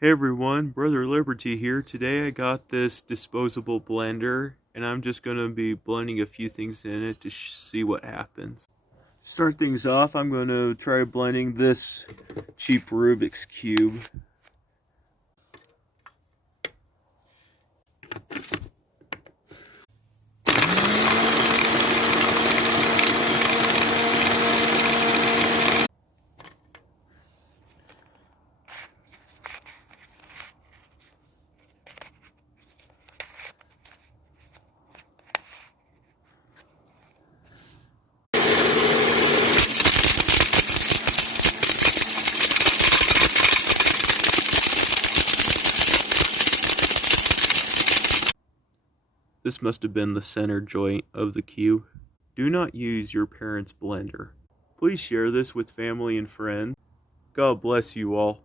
Hey everyone, Brother Liberty here. Today I got this disposable blender and I'm just going to be blending a few things in it to see what happens. Start things off, I'm going to try blending this cheap Rubik's Cube. This must have been the center joint of the cube. Do not use your parents' blender. Please share this with family and friends. God bless you all.